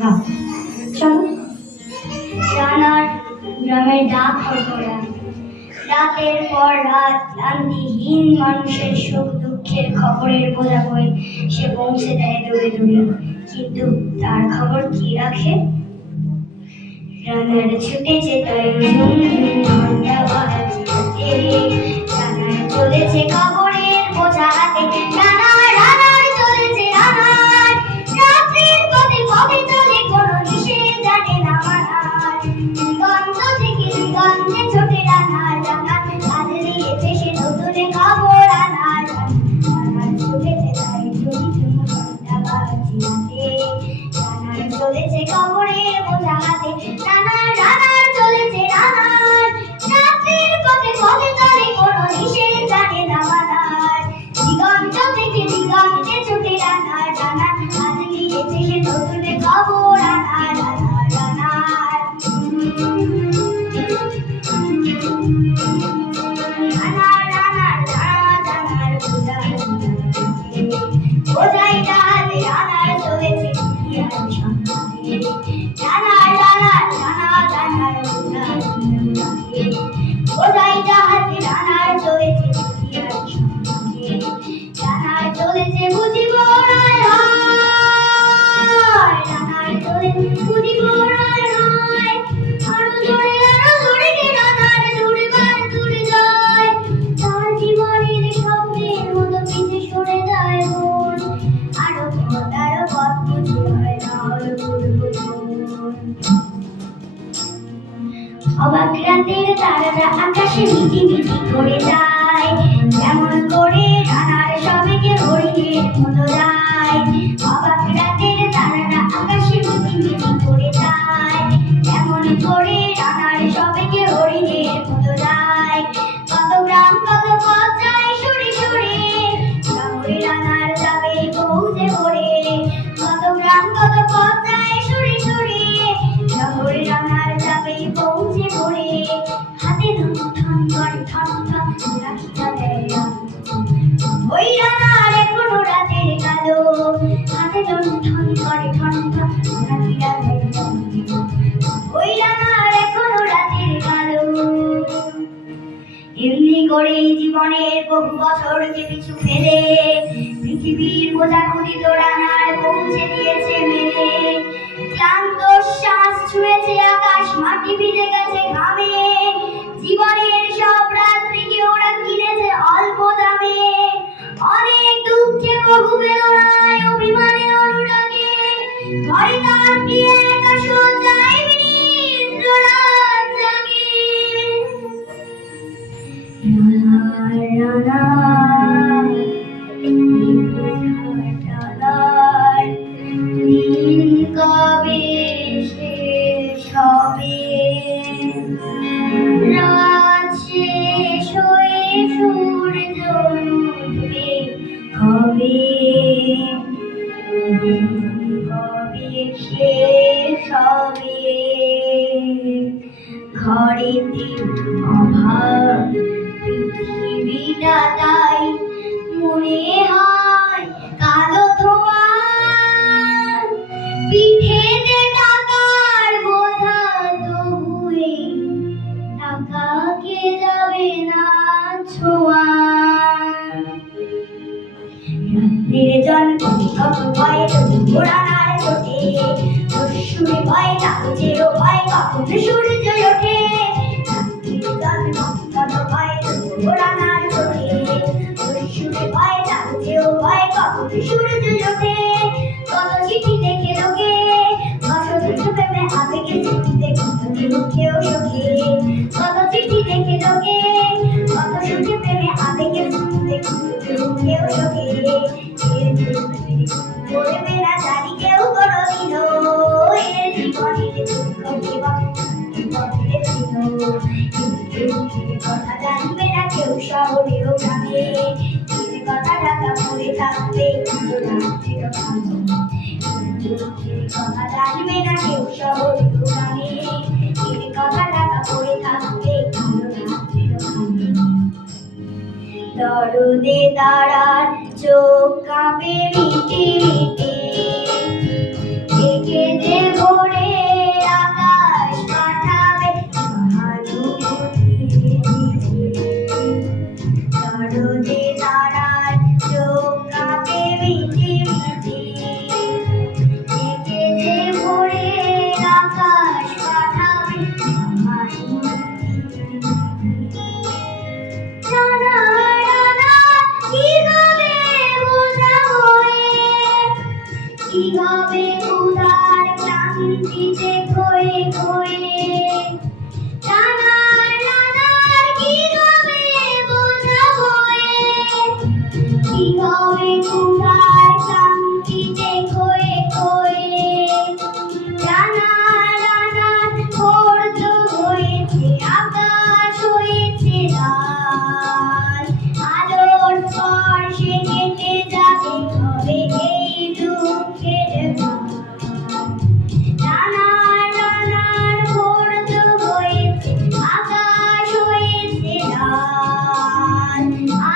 না চলো। রানার গ্রামের ডাক হরকরা, রাতের পর রাত ক্লান্তিহীন মানুষের সুখ দুঃখের খবরের বোঝা বই সে পৌঁছে দেয় দূরে দূরে, কিন্তু তার খবর কি রাখে? রানার ছুটেছে তাই ঝুম ঝুম ঘন্টা বাজছে, রানার চলেছে খবরের বোঝা হাতে, রানার রানার চলেছে রানার, রাত্রির পথে পথে চলে কোনো নিষেধ জানে না মানার, দিগন্ত থেকে দিগন্তে ছোটে রানার রানার, কাজ দিয়েছে সে নতুনে খবর রানার, রানার ছুটেছে তাই ঝুম ঝুম ঘন্টা বাজছে, রানার চলেছে খবরের বোঝা হাতে, রানার রানার চলেছে রানার, রাত্রির পথে পথে চলে কোনো নিষেধ জানে না মানার, দিগন্ত থেকে দিগন্তে ছুটে রানার রানার, কাজ নিয়েছে সে নতুনে খবর রানার রানার রানার। রানার রানার রানার বোঝাই ডালে রানার চলেছে দুনিয়ার সন্ধানে, রানার রানার রানার বোঝাই ডালে রানার চলেছে দুনিয়ার সন্ধানে, রানার চলেছে বুঝিব রায় হয়, রানার চলেছে বুঝিব রায় হয়, আরো জোরে কে রানার দূরবার দূরে যায়, তার জীবনের স্বপ্নের মতো পিছে সরে যায় মন, আরো পথ বুঝি হয় না অবাক রাতের তারারা আকাশে মিটি মিটি করে যায়, যেমন করে রানার সবেগে হরিণের মতো যায়, অবাক রাতের তারারা আকাশে মিটি মিটি করে যায়, যেমন করে রানার সবেগে হরিণের মতো যায়, কত গ্রাম কত পথ যায় সরে সরে, শহরে রানার যাবে পৌঁছে ভরে, কত গ্রাম কত পথ যায় সরে সরে, শহরে রানার যাবে পৌঁছে ভরে, হাতে ধন ঠন করে ঠন ঠন রাখিয়া দেয় ওই রানার এখনো রাতের কালো, হাতে ধন ঠন করে ঠন ঠন রাখিয়া দেয় ওই রানার এখনো রাতের কালো। এমনি করে জীবনের বহু বছরকে পিছু ফেলে পৃথিবীর বোঝা ক্ষুদিত রানার পৌঁছে দিয়েছে মেলে, ক্লান্ত শ্বাস ছুঁয়েছে আকাশ, মাটি ভিজে গেছে ঘামে, জীবনের সব রাত্রিকে ওরা কিনেছে অল্প দামে, অনেক দুঃখে বহু বেদনায় অভিমানে অনুরাগে, ঘরে তার প্রিয় একা শয্যায় বিনিদ্র রাত জাগে। রানার রানার রানার দিন কবে শেষ হবে, রাত শেষ হয়ে সূর্য উঠবে কবে, দিন কবে শেষ হবে, ঘরেতে অভাব পৃথিবীটা তাই মনে হয় কালো তোমার, পিঠেতে টাকার বোঝা তবুই টাকাকে যাবে না ছোঁয়া, নির্জন কত ভয় ঘোড়ানার ছোটে, সুরে ভয় লাগছেও ভয় কখন সূর্য ওঠে, নির্জন কত ভয় ঘোড়ানার ছোটে, সুরে ভয় লাগছেও ভয় কখন সূর্য ওঠে, কত চিঠি দেখে লোকে কত দুঃখ প্রেমে আবেগে চিঠিতে কত দুঃখেও সুখে, কত চিঠি দেখে লোকে কত সুখে প্রেমে আবেগে চিঠিতে কত দুঃখেও সুখে, করবে না জানি কেউ কোনোদিনও এর জীবনের দুঃখ কথা জানবে না কেউ শহরেও গ্রামে, কথা ঢাকা পড়ে থাকবে কথা জানবে না কেউ শহরেও গ্রামে, কথা ঢাকা পড়ে থাকবে দরদে তারার চোখ কাঁপে মিটি মিটি, চাঁদ